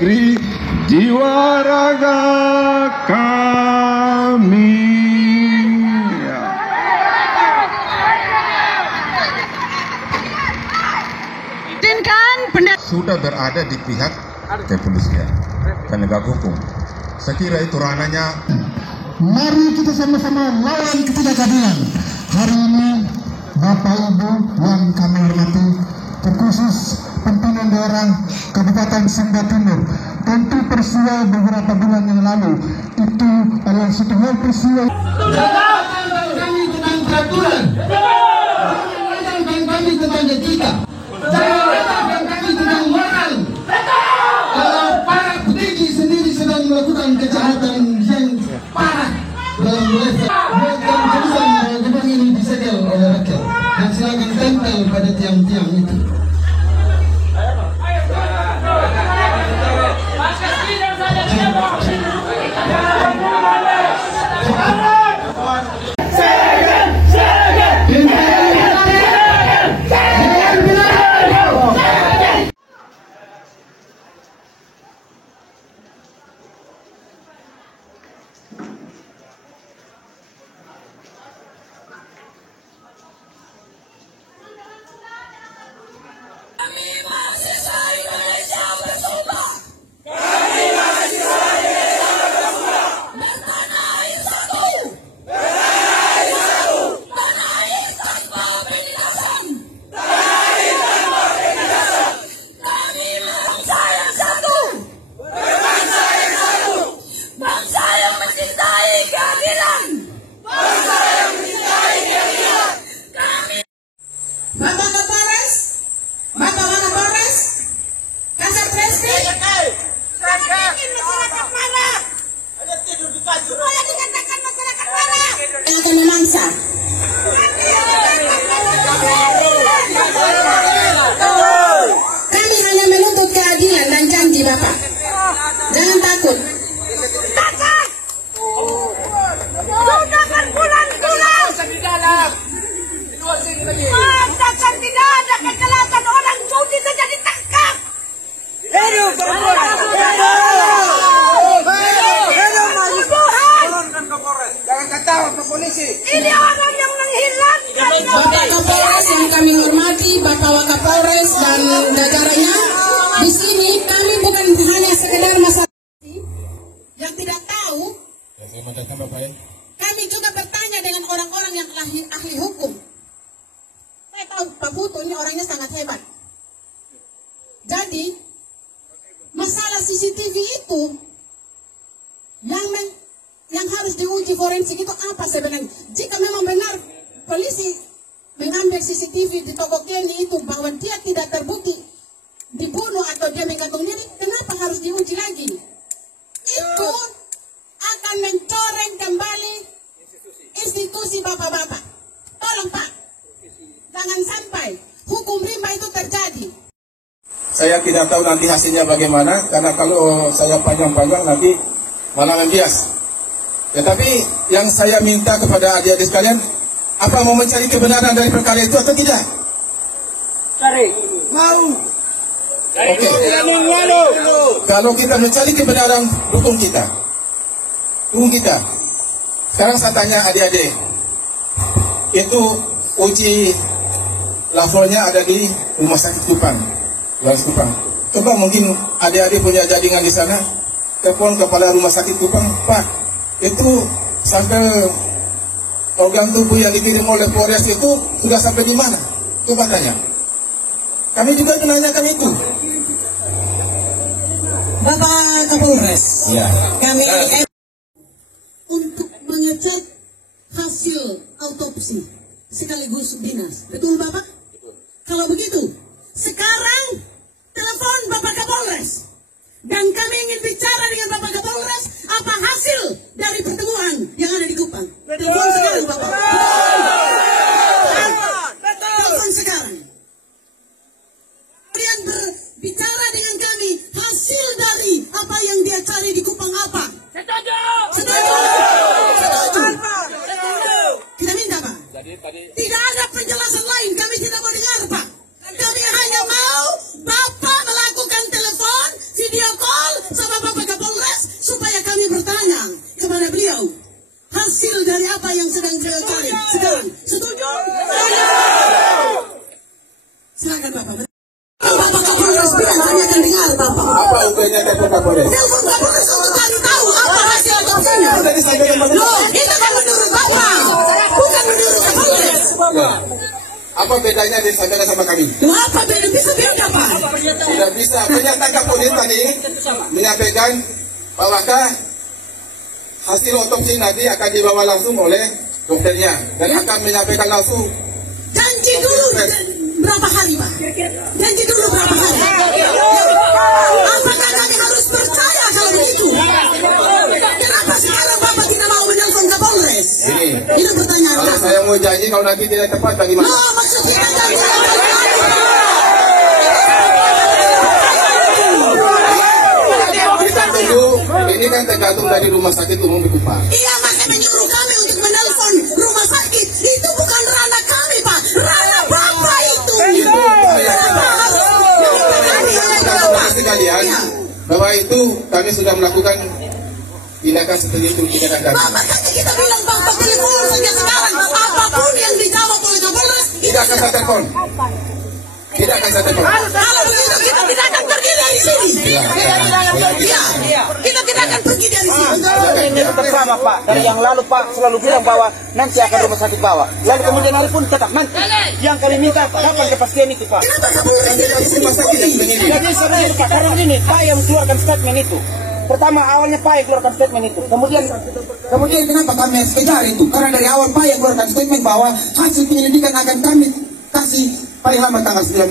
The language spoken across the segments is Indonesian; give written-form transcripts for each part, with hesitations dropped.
negeri, jiwa raga kami. Sudah berada di pihak kepolisian, penegak hukum. Saya kira itu ranahnya. Mari kita sama-sama lawan ketidakadilan. Hari ini Bapak Ibu yang kami hormati, terkhusus pimpinan daerah Kabupaten Sumba Timur, tentu peristiwa beberapa bulan yang lalu itu adalah satu hal peristiwa. Kami tentang peraturan, kami tentang etika, kami tentang moral. Kalau para petinggi sendiri sedang melakukan kejahatan yang parah dalam level gedung ini disegel oleh rakyat, dan silakan tempel pada tiang-tiang itu. Kami hanya menuntut keadilan dan janji Bapak. Jangan takut. Sudah berbulan-bulan. Mengatakan tidak ada kejelasan, orang judi saja ditangkap. Hidup berbulan. Jangan ketawa ke polisi. Ini orang yang menghilangkan. Bapak Kapolres yang kami hormati, Bapak Wakapolres dan jajarannya, di sini kami bukan hanya sekedar masyarakat yang tidak tahu. Kami juga bertanya dengan orang-orang yang ahli hukum. Saya tahu Pak Putu ini orangnya sangat hebat. Jadi masalah CCTV itu yang harus diuji forensik itu apa sebenarnya? Jika memang benar polisi mengambil CCTV di toko Kenny itu bahwa dia tidak terbukti dibunuh atau dia menggantung diri, kenapa harus diuji lagi? Itu akan mencoreng kembali institusi bapak-bapak. Tolong Pak, jangan sampai hukum rimba itu terjadi. Saya tidak tahu nanti hasilnya bagaimana, karena kalau saya panjang-panjang nanti malah membias. Tetapi yang saya minta kepada adik-adik sekalian, apa mau mencari kebenaran dari perkara itu atau tidak? Cari. Mau. Oke. Kalau kita mencari kebenaran, dukung kita. Dukung kita. Sekarang saya tanya adik-adik, itu uji levelnya ada di Rumah Sakit Kupang. Coba mungkin adik-adik punya jaringan di sana, telepon kepala Rumah Sakit Kupang, Pak, itu sampai organ tubuh yang dikirim oleh Polres itu sudah sampai di mana? Coba tanya. Kami juga menanyakan itu. Bapak Kapolres, Ya. kami untuk mengecek hasil autopsi sekaligus dinas. Betul Bapak? Kalau begitu, sekarang telepon Bapak Kapolres. Dan kami ingin bicara dengan Bapak Kapolres apa hasil dari pertemuan yang ada di Kupang. Telepon sekarang Bapak. Telepon sekarang. Kalian berbicara dengan kami hasil dari apa yang dia cari di Kupang apa? Setuju. Kita minta Pak. Tidak ada penjelasan lain. dokternya telepon Kapolres. Telepon Kapolres untuk cari tahu apa hasil otopsinya. Loh, itu kan menurut Bapak, bukan menurut Kapolres. Apa bedanya disampaikan sama kami? Loh, apa beda? Bisa beda, Pak? Tidak bisa. Pernyataan Kapolres tadi menyampaikan bahwa hasil otopsi nanti akan dibawa langsung oleh dokternya dan akan menyampaikan langsung. Janji dulu berapa hari, Pak? Janji dulu berapa hari? Apakah kami harus percaya kalau begitu? Kenapa sekarang Bapak tidak mau menelpon Kapolres? Itu pertanyaan. Kalau saya mau janji, kalau nanti tidak tepat bagaimana? Oh, maksud kita janji. Kita tunggu, ini kan tergantung dari rumah sakit umum di Kupang. Iya, makanya menyuruh kami untuk menelpon rumah sakit. Itu bukan ranah kami, Pak. Ranah Bapak itu. Sekalian, bahwa itu kami sudah melakukan tindakan seperti itu, tindakan kami. Bapak tadi kita bilang Bapak telepon saja sekarang. Apapun yang dijawab oleh Kapolres, Tidak akan saya telepon. Tidak akan saya telepon. kalau begitu kita tidak akan pergi dari sini. Iya, kita tidak akan pergi dari sini. Ini tetap sama Pak. Dari yang lalu Pak selalu bilang bahwa nanti akan rumah sakit bawa. Lalu kemudian hari pun tetap nanti. Yang kami minta kapan kepastian itu Pak. Kenapa Kapolres tidak bisa Rumah sakit yang begini. Jadi serius Pak. Karena ini Pak yang keluarkan statement itu. Pertama awalnya Pak yang keluarkan statement itu. Kemudian kenapa kami harus kejar itu? Karena dari awal Pak yang keluarkan statement bahwa hasil penyelidikan akan kami kasih paling lambat tanggal 19.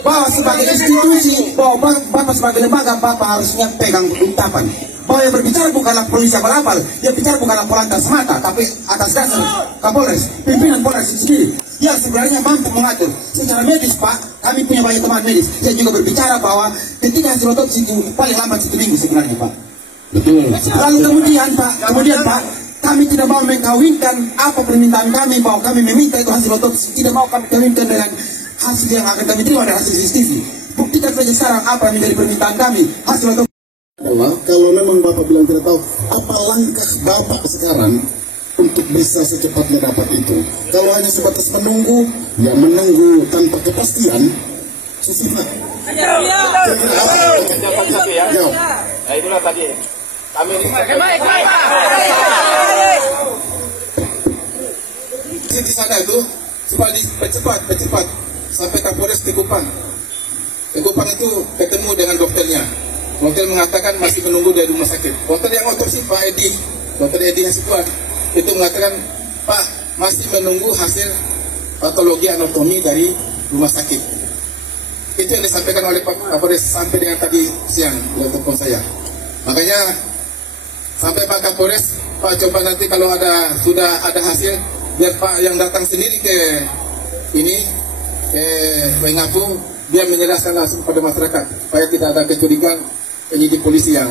Bahwa sebagai institusi, bahwa Bapak sebagai lembaga, Bapak harusnya pegang ucapan. Bahwa yang berbicara bukanlah polisi abal-abal, yang bicara bukanlah polantas semata, tapi atas dasar Kapolres, pimpinan Polres sendiri, yang sebenarnya mampu mengatur. Secara medis Pak, kami punya banyak teman medis, yang juga berbicara bahwa ketika hasil otopsi itu paling lambat 1 minggu sebenarnya Pak. Betul. Lalu kemudian Pak, kami tidak mau mengkawinkan apa permintaan kami bahwa kami meminta itu hasil otopsi, tidak mau kami kawinkan dengan hasil yang akan kami terima dari hasil CCTV. Buktikan saja sekarang apa yang menjadi permintaan kami, hasil otopsi. Kalau memang Bapak bilang tidak tahu, apa langkah Bapak sekarang untuk bisa secepatnya dapat itu? Kalau hanya sebatas menunggu, ya menunggu tanpa kepastian, susah. Nah itulah tadi. Kami ini di sana itu supaya cepat sampai Kapolres di Kupang. Di Kupang itu ketemu dengan dokternya. Dokter mengatakan masih menunggu dari rumah sakit. Dokter yang otopsi Pak Edi, Dokter Edi Hasibuan, itu mengatakan Pak masih menunggu hasil patologi anatomi dari rumah sakit. Itu yang disampaikan oleh Pak Kapolres sampai dengan tadi siang yang telepon saya. Makanya sampai Pak Kapolres, Pak coba nanti kalau sudah ada hasil, biar Pak yang datang sendiri ke ini Wengapu, biar menjelaskan langsung pada masyarakat supaya tidak ada kecurigaan penyidik polisi yang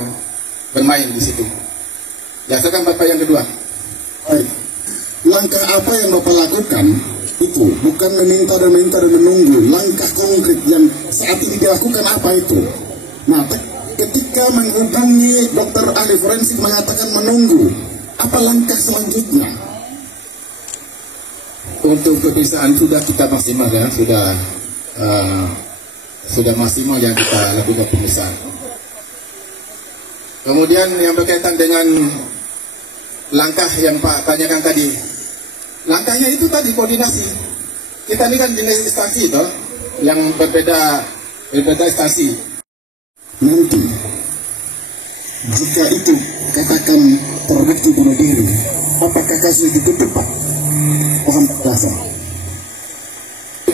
bermain di situ. Biasakan Bapak yang kedua. Baik. Langkah apa yang Bapak lakukan itu bukan meminta dan menunggu. Langkah konkret yang saat ini dilakukan apa itu? Nah, ketika menghubungi dokter ahli forensik mengatakan menunggu, apa langkah selanjutnya? Untuk pemeriksaan sudah kita maksimal ya, sudah maksimal yang kita lakukan pemeriksaan. Kemudian yang berkaitan dengan langkah yang Pak tanyakan tadi, langkahnya itu tadi koordinasi. Kita ini kan jenis instansi toh, yang berbeda instansi. Nanti jika itu katakan terbukti bunuh diri, apakah kasus ditutup Pak? Paham penjelasan?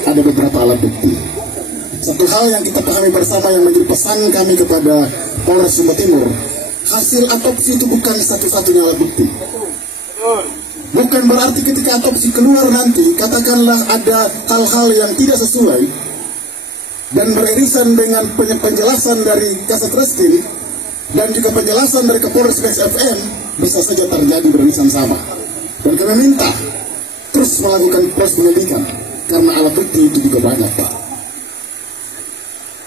Ada beberapa alat bukti. Satu hal yang kita pahami bersama yang menjadi pesan kami kepada Polres Sumba Timur, hasil otopsi itu bukan satu-satunya alat bukti. Bukan berarti ketika otopsi keluar nanti, katakanlah ada hal-hal yang tidak sesuai dan beririsan dengan penjelasan dari Kasat Reskrim dan juga penjelasan dari Kapolres BSFM, bisa saja terjadi beririsan sama. Dan kami minta terus melakukan proses penyelidikan karena alat bukti itu juga banyak Pak.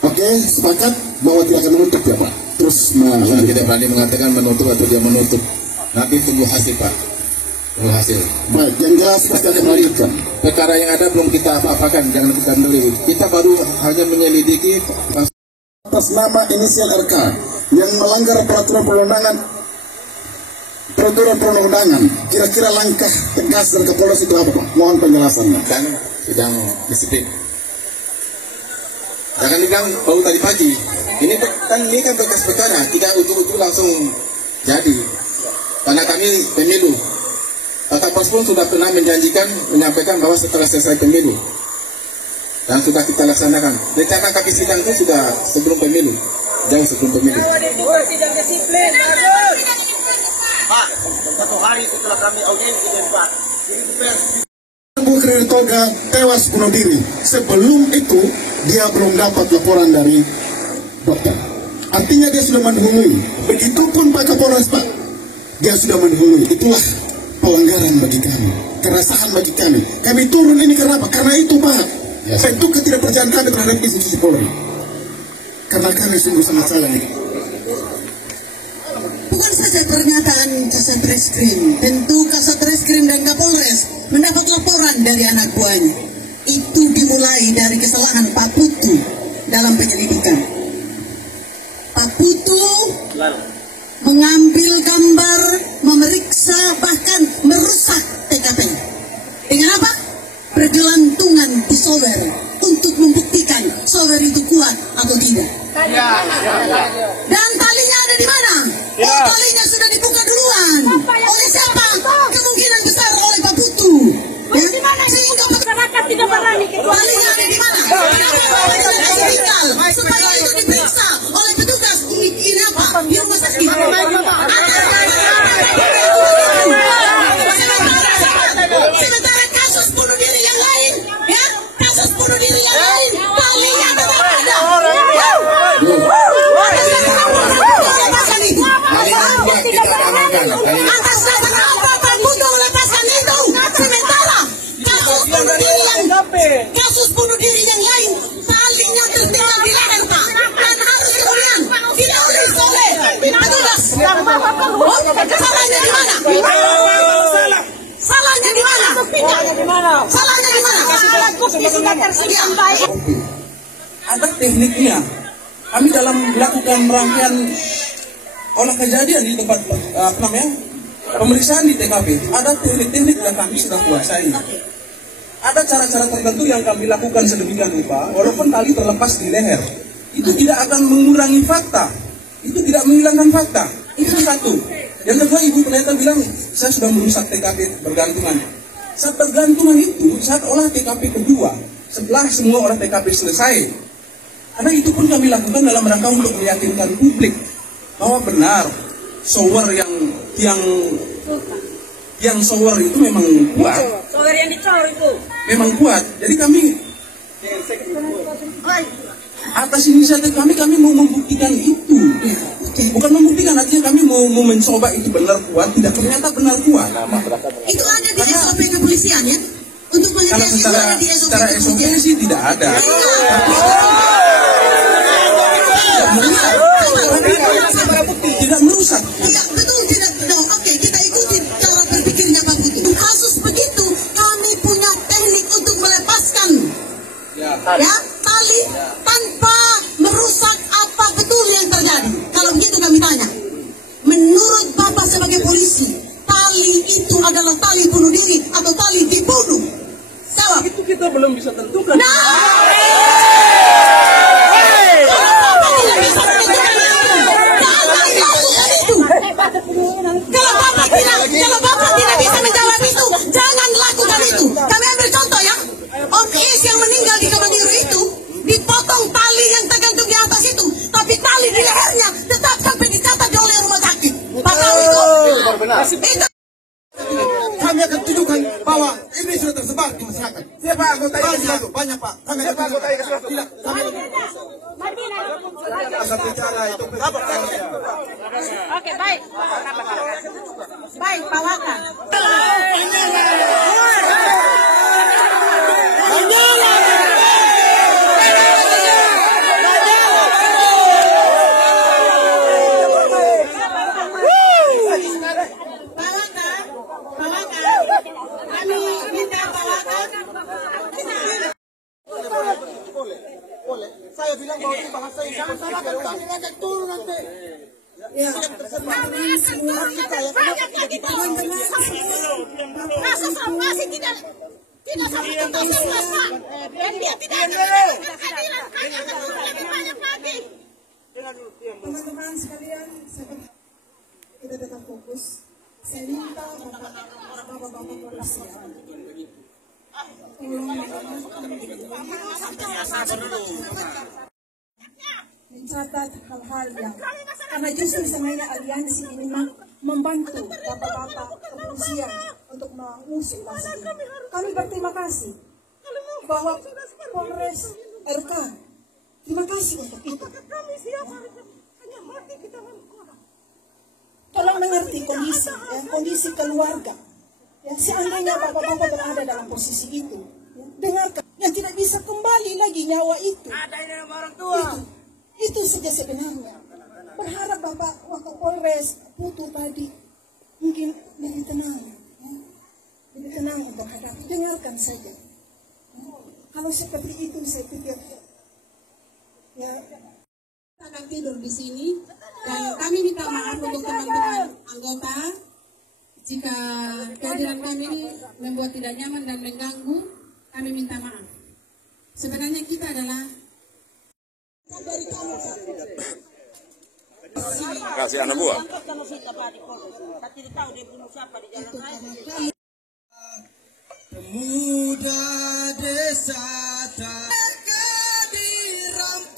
Oke, sepakat bahwa tidak akan menutup ya Pak. Terus tidak berani mengatakan menutup atau dia menutup. Nanti tunggu hasil Pak. Tunggu hasil. Baik, yang jelas pasti akan melanjutkan. Perkara yang ada belum kita apa-apakan, jangan kita dulu. Kita baru hanya menyelidiki. atas nama inisial RK yang melanggar peraturan perundangan. Kira-kira langkah tegas dari Kapolres itu apa, Pak? Mohon penjelasannya. Dan sedang disiplin. Jangan dibilang baru tadi pagi. Ini kan bekas perkara, tidak utuh-utuh langsung jadi. Karena kami pemilu. Kata Pos pun sudah pernah menyampaikan bahwa setelah selesai pemilu dan sudah kita laksanakan. Rencana kami sidang itu sudah sebelum pemilu, jauh sebelum pemilu. Pak, 1 hari setelah kami audiensi dengan Pak, Bu Kritoga tewas bunuh diri. Sebelum itu dia belum dapat laporan dari dokter. Artinya dia sudah mendahului. Begitupun Pak Kapolres, Pak, dia sudah mendahului. Itulah pelanggaran bagi kami, keresahan bagi kami. Kami turun ini karena apa? Karena itu, Pak. Bentuk ketidakpercayaan kami terhadap institusi Polri. Karena kami sungguh sangat salah nih. Bukan saja pernyataan Kasat Reskrim, tentu Kasat Reskrim dan Kapolres mendapat laporan dari anak buahnya. Itu dimulai dari kesalahan Pak Putu dalam penyelidikan. Pak Putu mengambil gambar, memeriksa, bahkan merusak TKP. Dengan apa? Bergelantungan di software untuk membuktikan software itu kuat atau tidak. Dan talinya ada di mana? Oh, talinya sudah dibuka duluan. Oleh siapa? Kemungkinan besar oleh Pak Putu. Sehingga masyarakat tidak berani. Talinya ada di mana? Supaya itu diperiksa oleh petugas. Ini apa? Di rumah sakit. Sementara kasus bunuh diri yang lain, ya, kasus bunuh diri yang lain, talinya tetap ada. Atas dasar apa Pak Putu melepaskan itu? Sementara kasus bunuh diri yang lain, talinya tertinggal di leher, Pak, dan harus kemudian ditulis oleh petugas. Salahnya di mana? Salahnya di mana? Salahnya di mana? Alat bukti sudah tersedia. Ada tekniknya. Kami dalam melakukan rangkaian olah kejadian di tempat pemeriksaan di TKP, ada teknik-teknik yang kami sudah kuasai. Ada cara-cara tertentu yang kami lakukan sedemikian rupa, walaupun tali terlepas di leher, itu tidak akan mengurangi fakta, itu tidak menghilangkan fakta. Itu satu. Yang kedua, Ibu peneliti bilang saya sudah merusak TKP bergantungan. Saat bergantungan itu, saat olah TKP kedua, setelah semua olah TKP selesai, karena itu pun kami lakukan dalam rangka untuk meyakinkan publik bahwa benar software yang software itu memang kuat. Software yang dicor itu Memang kuat. Jadi kami atas inisiatif kami mau membuktikan itu. Bukan membuktikan, artinya kami mau mencoba itu benar kuat, tidak ternyata benar kuat. Itu ada di SOP kepolisian ya? Untuk Kalau mengecek itu ada di SOP secara SOP kepolisian. sih tidak ada. Tidak merusak. Tidak, betul, tidak. Oke, kita ikuti cara berpikirnya Pak Putu. Kasus begitu, kami punya teknik untuk melepaskan ya tali tanpa merusak apa betul yang terjadi. Kalau begitu kami tanya, menurut Bapak sebagai polisi, tali itu adalah tali bunuh diri atau tali dibunuh? Jawab. Itu kita belum bisa tentukan. Kalau Bapak tidak bisa menjawab itu, jangan lakukan itu. Kami ambil contoh ya. Om Is yang meninggal di Kamandiro itu dipotong tali yang tergantung di atas itu, tapi tali di lehernya tetap sampai dicatat oleh rumah sakit. Pak tahu itu? Itu. Kami akan tunjukkan bahwa ini sudah tersebar di masyarakat. Siapa anggota ini? Banyak, Pak. Kami akan anggota ini. Tidak, kami Oke, baik. Baik, Pak Waka. Kami minta Pak Waka. boleh. Saya bilang bahwa itu bahasa yang sangat turun nanti. Ya, teman-teman semua kita ya, teman-teman semua, Masa masih tidak sampai tuntas sebelas Pak, dan dia tidak ada keadilan, hanya akan lebih banyak lagi. teman-teman sekalian, kita tetap fokus. Saya minta bapak-bapak polisi mencatat hal-hal yang karena justru sebenarnya aliansi ini membantu bapak-bapak kepolisian untuk mengusut kasus ini. Kami berterima kasih bahwa Polres RK terima kasih untuk itu. Tolong mengerti kondisi, ya, kondisi keluarga. Ya, seandainya bapak-bapak berada dalam posisi itu, ya, dengarkan yang tidak bisa kembali lagi nyawa itu. Itu saja sebenarnya. Berharap Bapak Wakapolres Putu tadi mungkin lebih tenang, ya. Lebih tenang untuk hadapi. Dengarkan saja. Ya. Kalau seperti itu saya pikir, ya. Kita akan tidur di sini dan kami minta maaf untuk teman-teman anggota jika kehadiran kami ini membuat tidak nyaman dan mengganggu. Kami minta maaf. Sebenarnya kita adalah dari kamu. Kasih anak buah. Pemuda desa tak dirampas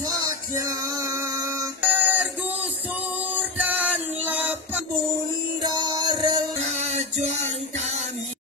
haknya, tergusur dan lapang bunda rela juang kami.